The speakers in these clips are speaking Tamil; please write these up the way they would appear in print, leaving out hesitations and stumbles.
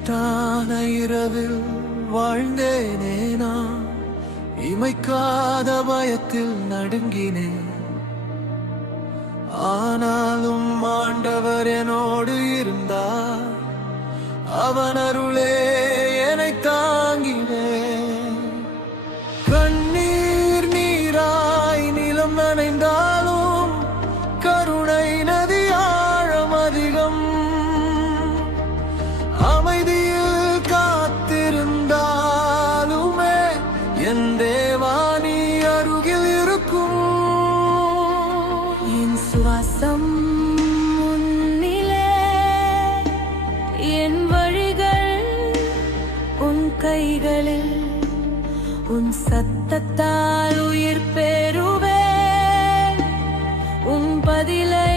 இருட்டான இரவில் வாழ்ந்தேனே நான், இமைக்காத பயத்தில் நடுங்கினேன். ஆனாலும் ஆண்டவர் என்னோடு இருந்தார், அவன் அருளே என்னை தாங்கினேன். கண்ணீர் நீராய் நிலம் நனைந்தாலும் கருணை நதி ஆழம் அதிகம். அமைதியில் காத்திருந்தாலுமே என் தேவானி அருகில் இருக்கும். என் சுவாசம் உன்னிலே, என் வழிகள் உன் கைகளில். உன் சத்தத்தால் உயிர் பெறுவேன், உன் பதிலை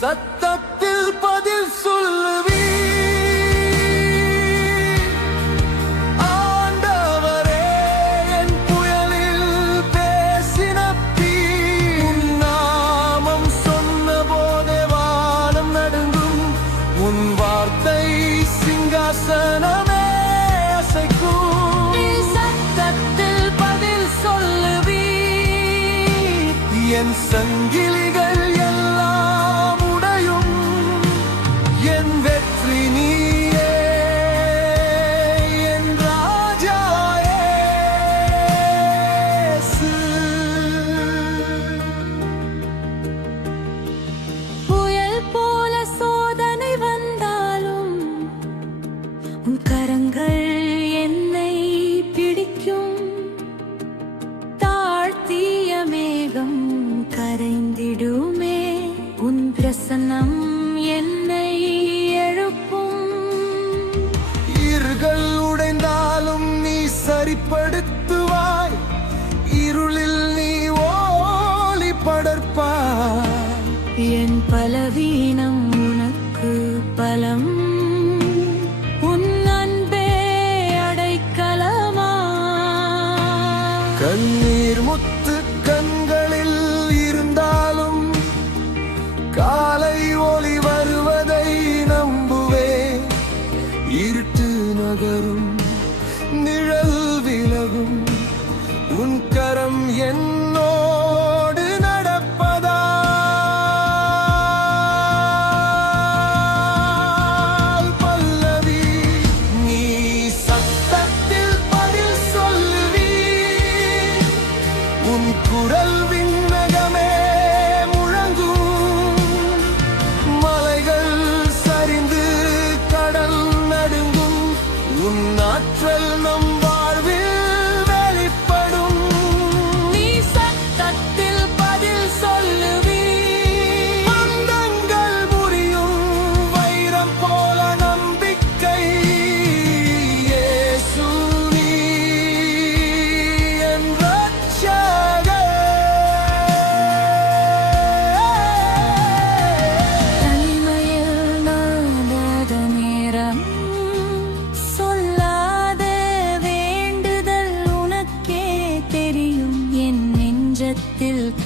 சத்தத்தில் பதில் சொல்லுவி. ஆண்டவரே என் புயலில் பேசினப்பி, உன் நாமம் சொன்ன போதே வானம் நடுங்கும். உன் வார்த்தை சிங்காசனமே அசைக்கும். சத்தத்தில் பதில் சொல்லுவி. என் சங்கிலிகள் கரங்கள் என்னை பிடிக்கும். தாழ்த்திய மேகம் கரைந்திடுமே, உன் பிரசன்னம் என்னை எழுப்பும். ஈர்கள் உடைந்தாலும் நீ சரிப்படுத்துவாய், இருளில் நீ ஒளி படர்ப்பாய். என் பலவீனம் உனக்கு பலம், கண்ணீர் முத்து கண்களில் இருந்தாலும் காலை ஒளி வருவதை நம்புவே. இருட்டு நகரும், நிழல் விலகும், உன் கரம் என்னோடு நடப்பதால். பல்லவி நீ சத்தத்தில் பதில் சொல்லுவி. உன் குரல் விண்ணகமே முழங்கும். மலைகள் சரிந்து கடல் நடுங்கும். உன் ஆற்றல் நம் வாழ்வில் வெளிப்படும். நீ சத்தத்தில் பதில் சொல்லுவி. பந்தங்கள் முறியும் வைரம் போல நம்பிக்கை. இயேசு நீ என்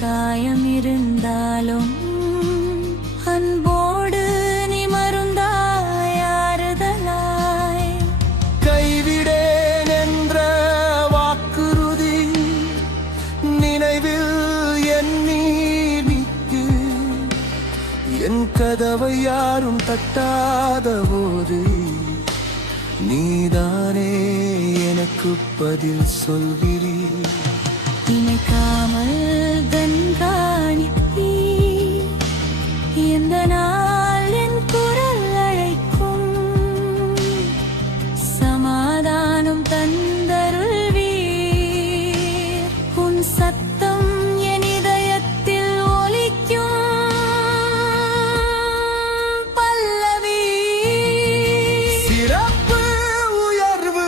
காயம் இருந்தாலும் அன்போடு நீ மருந்தாய் ஆறுதலாய். கைவிடேன் என்ற வாக்குறுதி நினைவில் எண்ணி நிற்கு. என் கதவை யாரும் தட்டாத போது நீதானே எனக்கு பதில் சொல்கிறீர். நினைக்காமல் கண்காணிப்பீ, எந்த நாள் என் குரல் அழைக்கும். சமாதானம் தந்தருள்வீர், உன் சத்தம் என் இதயத்தில் ஒலிக்கும். பல்லவி சிறப்பு உயர்வு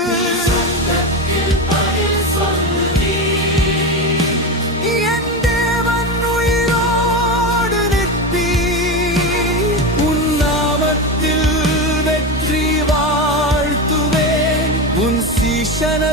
ஷன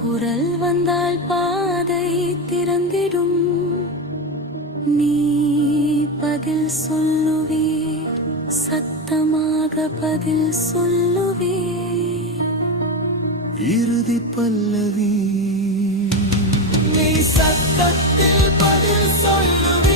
குரல் வந்தால் பாதை திறந்திடும். நீ பதில் சொல்லுவீர், சத்தமாக பதில் சொல்லுவீர். இறுதி பல்லவி நீ சத்தத்தில் பதில் சொல்லுவே.